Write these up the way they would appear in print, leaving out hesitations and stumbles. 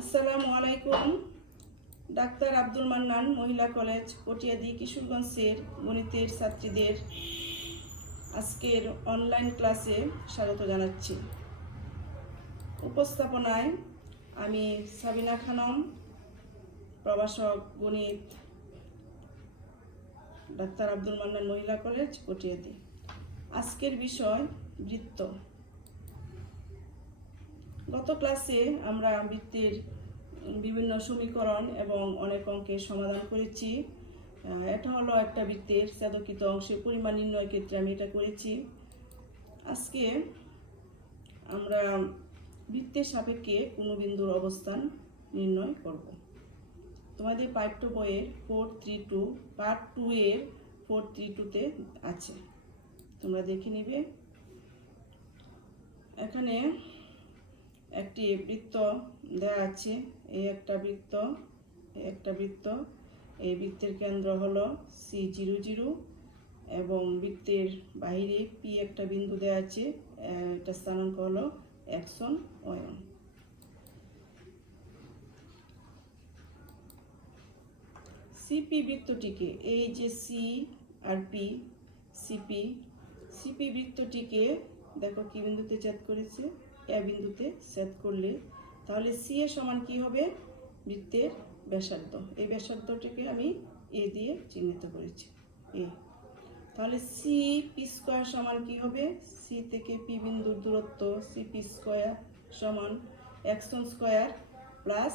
আসসালামু আলাইকুম। ডাক্তার আব্দুল মান্নান মহিলা কলেজ কটিয়াদি কিশোরগঞ্জের গণিতের ছাত্রীদের আজকের অনলাইন ক্লাসে স্বাগত জানাচ্ছি। উপস্থাপনায় আমি সাবিনা খানম, প্রভাষক গণিত, ডাক্তার আব্দুল মান্নান মহিলা কলেজ কটিয়াদি। আজকের বিষয় বৃত্ত। গত ক্লাসে আমরা বৃত্তের বিভিন্ন সমীকরণ এবং অনেক অঙ্কের সমাধান করেছি। এটা হলো একটা বৃত্তের ছেদকিত অংশের পরিমাণ নির্ণয়ের ক্ষেত্রে আমি এটা করেছি। আজকে আমরা বৃত্তের সাপেক্ষে কোনো বিন্দুর অবস্থান নির্ণয় করব। তোমাদের পাঠ্য বইয়ের 432 পার্ট 2 এর 432-তে আছে, তোমরা দেখে নিবে। এখানে একটি বৃত্ত দেওয়া আছে, এই একটা বৃত্ত, এই বৃত্তের কেন্দ্র হলো C00 এবং বৃত্তের বাইরে P একটা বিন্দু দেওয়া আছে, এটা স্থানাঙ্ক হলো x1 y1। CP বৃত্তটিকে, এই যে C আর P, CP বৃত্তটিকে দেখো কি বিন্দুতে ছেদ করেছে, এ বিন্দুতে ছেদ করলে তাহলে সি এর সমান কি হবে? বৃত্তের ব্যাসার্ধ। এই ব্যাসার্ধটিকে আমি এ দিয়ে চিহ্নিত করেছি, এ। তাহলে সি পি স্কয়ার সমান কি হবে? সি থেকে পি বিন্দুর দূরত্ব সি পি স্কয়ার সমান x1 square plus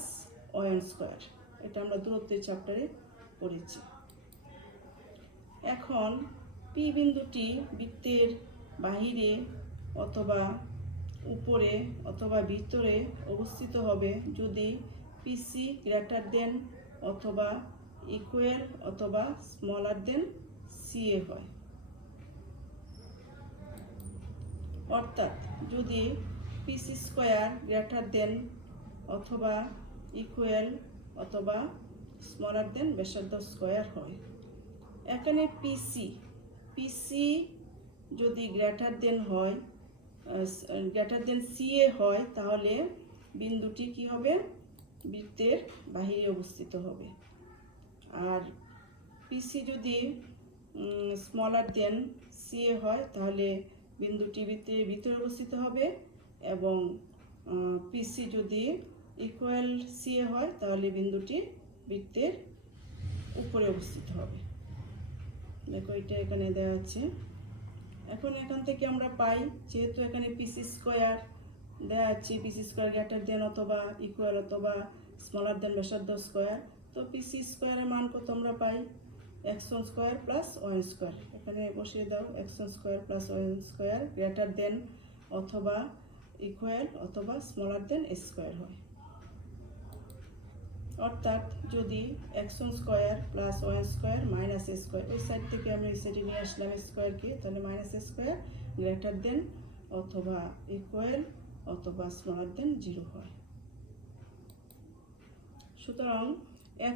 y1 square. এটা আমরা দূরত্বের চ্যাপ্টারে পড়েছি। এখন পি বিন্দুটি বৃত্তের বাহিরে অথবা উপরে অথবা ভিতরে অবস্থিত হবে যদি পিসি গ্রেটার দেন অথবা ইকুয়াল অথবা স্মলার দেন সিএ হয়। অর্থাৎ যদি পিসি স্কয়ার গ্রেটার দেন অথবা ইকুয়াল অথবা স্মলার দেন ব্যাসার্ধ স্কয়ার হয়। এখানে পিসি যদি গ্রেটার দেন হয়, গ্রেটার দেন সিএ হয়, তাহলে বিন্দুটি কি হবে? বৃত্তের বাহিরে অবস্থিত হবে। আর পিসি যদি স্মলার দেন সিএ হয়, তাহলে বিন্দুটি বৃত্তের ভিতরে অবস্থিত হবে এবং পিসি যদি ইকুয়াল সিএ হয়, তাহলে বিন্দুটি বৃত্তের উপরে অবস্থিত হবে। দেখো এটা এখানে দেওয়া আছে। এখন এখান থেকে আমরা পাই, যেহেতু এখানে পিসি স্কয়ার দেওয়া আছে, পিসি স্কয়ার গ্রেটার দেন অথবা ইকুয়াল অথবা স্মলার দেন ব্যাসার্ধ স্কয়ার, তো পিসি স্কয়ারের মান কত আমরা পাই? x1 square plus y1 square. এখানে বসিয়ে দাও, x1 square plus y1 square greater than অথবা ইকুয়াল অথবা স্মলার দেন স্কয়ার হয়। অর্থাৎ যদি x1 square plus y1 square minus a square, ওই সাইড থেকে আমি এই সাইডে নিয়ে আসলাম স্কয়ারকে, তাহলে minus a square greater than অথবা ইকুয়াল অথবা স্মলার দেন 0 হয়। সুতরাং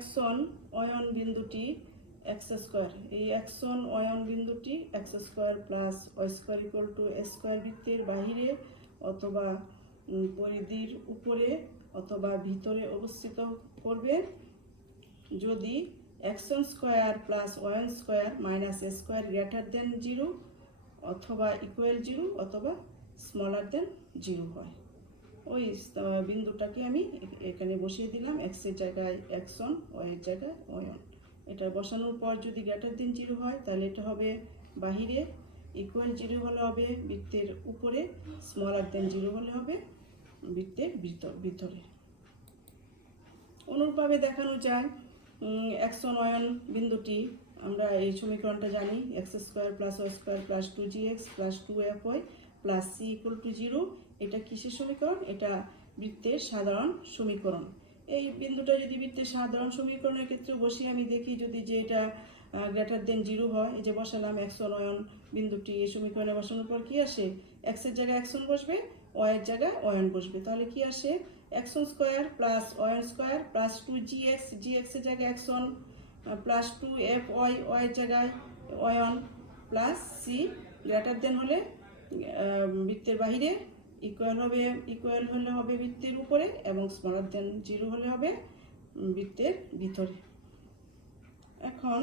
x1 y1 বিন্দুটি x স্কয়ার, এই x1 y1 বিন্দুটি x square plus y square equal to a square বৃত্তের বাহিরে অথবা পরিধির উপরে অথবা ভিতরে অবস্থিত করবে যদি x1 square plus y1 square minus a square greater than 0 অথবা ইকুয়াল 0 অথবা স্মলার দেন 0 হয়। ওই বিন্দুটাকে আমি এখানে বসিয়ে দিলাম, x এর জায়গায় x1, y এর জায়গায় y1। এটা বসানোর পর যদি গ্রেটার দেন 0 হয়, তাহলে এটা হবে বাহিরে, ইকুয়াল 0 হলে হবে বৃত্তের উপরে, স্মলার দেন 0 হলে হবে বৃত্তের ভিতরে। অনুরূপভাবে দেখানো যায় x1 y1 বিন্দুটি, আমরা এই সমীকরণটা জানি, x square plus y square plus 2gx plus 2fy plus c equal to 0। এটা কিসের সমীকরণ? এটা বৃত্তের সাধারণ সমীকরণ। এই বিন্দুটা যদি বৃত্তের সাধারণ সমীকরণের ক্ষেত্রে বসি, আমি দেখি যদি যে এটা গ্রেটার দেন 0 হয়, এই যে বসালাম x1 y1 বিন্দুটি, এই সমীকরণে বসানোর পর কি আসে? x এর জায়গায় x1 বসবে, y এর জায়গায় y1 বসবে, তাহলে কি আসে? x1 square plus y1 square plus 2gx, gx এর জায়গায় x1 প্লাস 2fy, y এর জায়গায় y1 plus c greater than হলে বৃত্তের বাহিরে ইকুয়াল হলে হবে বৃত্তের উপরে এবং স্মলার দেন 0 হলে হবে বৃত্তের ভিতরে। এখন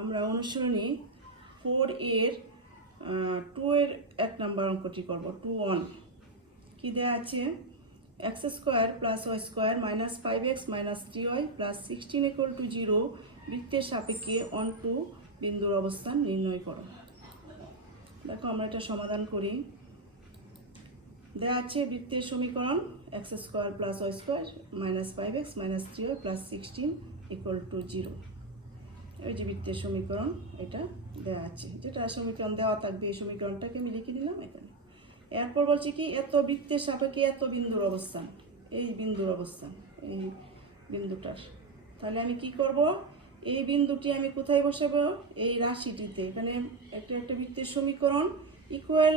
আমরা অনুসরণী 4 এর 2 এর 1 নম্বর অঙ্কটি করব। 2(1) কি দেয়া আছে? x square plus y square minus 5x minus 3y plus 16 = 0 বৃত্তের সাপেক্ষে 1, 2 বিন্দুর অবস্থান নির্ণয় করো। দেখো আমরা এটা সমাধান করি। দেয়া আছে বৃত্তের সমীকরণ x square plus y square minus 5x minus 3y plus 16 = 0। এই যে বৃত্তের সমীকরণ এটা দেওয়া আছে, যেটা সমীকরণ দেওয়া থাকবে এই সমীকরণটাকে আমি লিখে দিলাম এখানে। এরপর বলছি কি এত বৃত্তের সাপেক্ষে এত বিন্দুর অবস্থান, এই বিন্দুর অবস্থান এই বিন্দুটার। তাহলে আমি কি করব? এই বিন্দুটি আমি কোথায় বসাবো? এই রাশিটিতে। এখানে একটা বৃত্তের সমীকরণ ইকুয়াল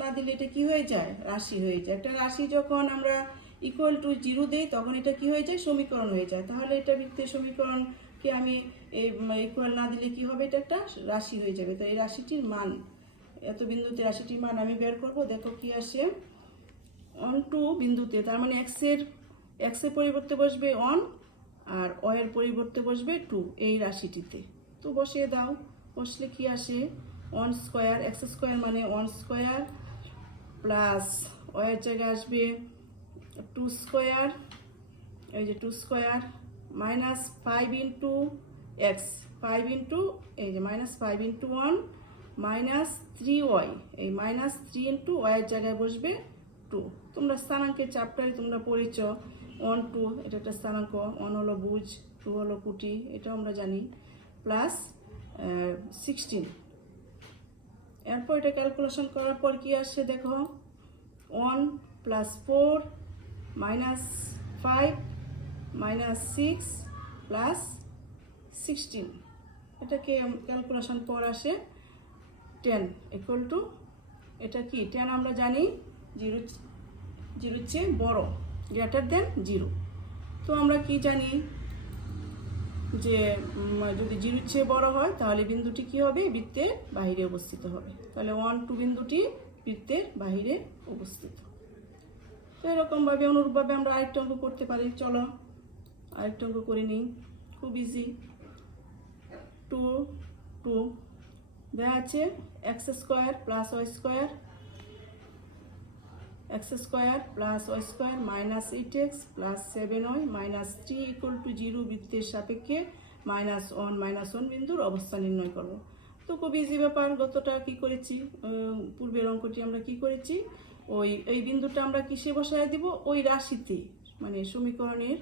না দিলে এটা কি হয়ে যায়? রাশি হয়ে যায়। একটা রাশি যখন আমরা =0 দেই তখন এটা কি হয়ে যায়? সমীকরণ হয়ে যায়। তাহলে এটা বৃত্তের সমীকরণকে আমি ইকুয়াল না দিলে কি হবে? এটা একটা রাশি হয়ে যাবে। তো এই রাশিটির মান, এত বিন্দুতে রাশিটির মান আমি বের করব। দেখো কি আসে? 1, 2 বিন্দুতে, তার মানে x এর পরিবর্তে বসবে 1 আর y এর পরিবর্তে বসবে 2 এই রাশিটিতে। তো বসিয়ে দাও। বসলে কি আসে? 1 স্কয়ার, x স্কয়ার মানে 1 স্কয়ার প্লাস y এর জায়গায় আসবে 2 স্কয়ার, এই যে 2 square minus 5 into x, 5 into এই যে মাইনাস 5 ইন্টু 1 মাইনাস 3y, এই মাইনাস 3 ইন্টু y এর জায়গায় বসবে 2। তোমরা স্থানাঙ্কের চ্যাপ্টারে তোমরা পড়েছ 1, 2 এটা একটা স্থানাঙ্ক, 1 হলো বুঝ, 2 হলো কুটি, এটা আমরা জানি, প্লাস 16। এরপর এটা ক্যালকুলেশন করার পর কি আসে দেখো? 1 প্লাস 4 মাইনাস 5 মাইনাস 6 প্লাস 16, এটাকে ক্যালকুলেশন পর আসে 10 = এটা কি 10 আমরা জানি 0 চেয়ে বড়, গ্রেটার দেন 0। তো আমরা কি জানি যে যদি 0 চেয়ে বড় হয় তাহলে বিন্দুটি কি হবে? বৃত্তের বাহিরে অবস্থিত হবে। তাহলে 1, 2 বিন্দুটি বৃত্তের বাহিরে অবস্থিত। তো এরকমভাবে অনুরূপভাবে আমরা আরেকটা অঙ্ক করতে পারি। চলো আরেকটা অঙ্ক করে নিই, খুব ইজি। 2 দেওয়া আছে x square plus y square, x square plus y square minus 8x plus 7y minus 3 = 0 বৃত্তের সাপেক্ষে -1 বিন্দুর অবস্থান নির্ণয় করব। তো খুব ইজি ব্যাপার। গতটা কি করেছি? পূর্বের অঙ্কটি আমরা কি করেছি? এই বিন্দুটা আমরা কিসে বসায় দিব? ওই রাশিতে, মানে সমীকরণের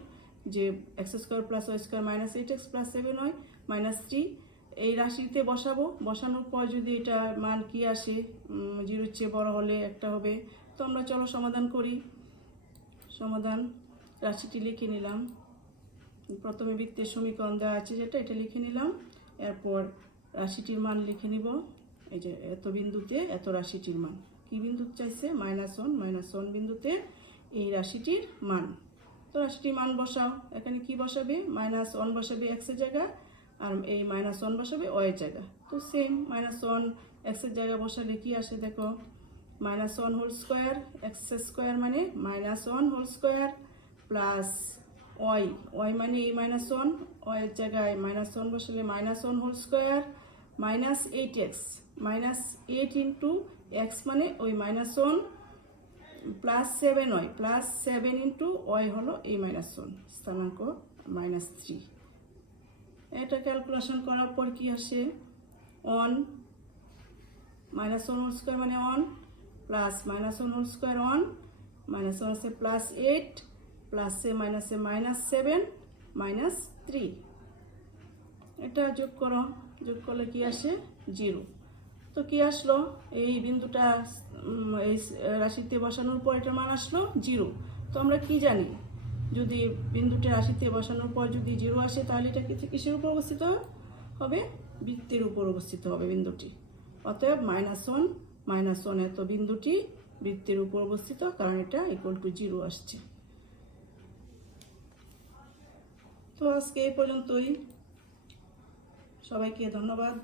যে x square plus y square minus 8x plus 7y minus 3 এই রাশিতে বসাবো। বসানোর পর যদি এটা মান কি আসে? 0 চেয়ে বড় হলে একটা হবে। তো আমরা চলো সমাধান করি। সমাধান রাশিটি লিখে নিলাম। প্রথমে বৃত্তের সমীকরণ দেওয়া আছে যেটা, এটা লিখে নিলাম। এরপর রাশিটির মান লিখে নিব। এই যে এত বিন্দুতে এত রাশিটির মান, কি বিন্দু চাইছে? -1 বিন্দুতে এই রাশিটির মান। তো রাশিটির মান বসাও। এখানে কি বসাবে? -1 বসাবে x এর জায়গা আর এই -1 বসাবে y এর জায়গা। তো সেম -1 x এর জায়গা বসালে কি আসে দেখো? -1 হোল স্কয়ার, x স্কয়ার মানে -1 হোল স্কয়ার প্লাস y মানে এই -1, y এর জায়গায় -1 বসালে -1 whole square minus 8x, minus 8 into x মানে ওই -1 plus 7y, plus 7 into y হলো এই -1 স্থানাঙ্ক -3। এটা ক্যালকুলেশন করার পর কি আসে? 1 -1 হোল স্কয়ার মানে 1 প্লাস -1 হোল স্কয়ার 1 -1 আছে প্লাস 8 প্লাসে মাইনাসে -7 -3। এটা যোগ করো, যোগ করলে কি আসে? 0। তো কি আসলো? এই বিন্দুটা এই রাশিতে বসানোর পর এটার মান আসলো 0। তো আমরা কি জানি? যদি বিন্দুটা রাশিতে বসানোর পর যদি 0 আসে তাহলে এটা কিসের উপর অবস্থিত হবে? বৃত্তের উপর অবস্থিত হবে বিন্দুটি। অতএব -1 এত বিন্দুটি বৃত্তের উপর অবস্থিত, কারণ এটা =0 আসছে। তো আজকে এই পর্যন্তই। সবাইকে ধন্যবাদ।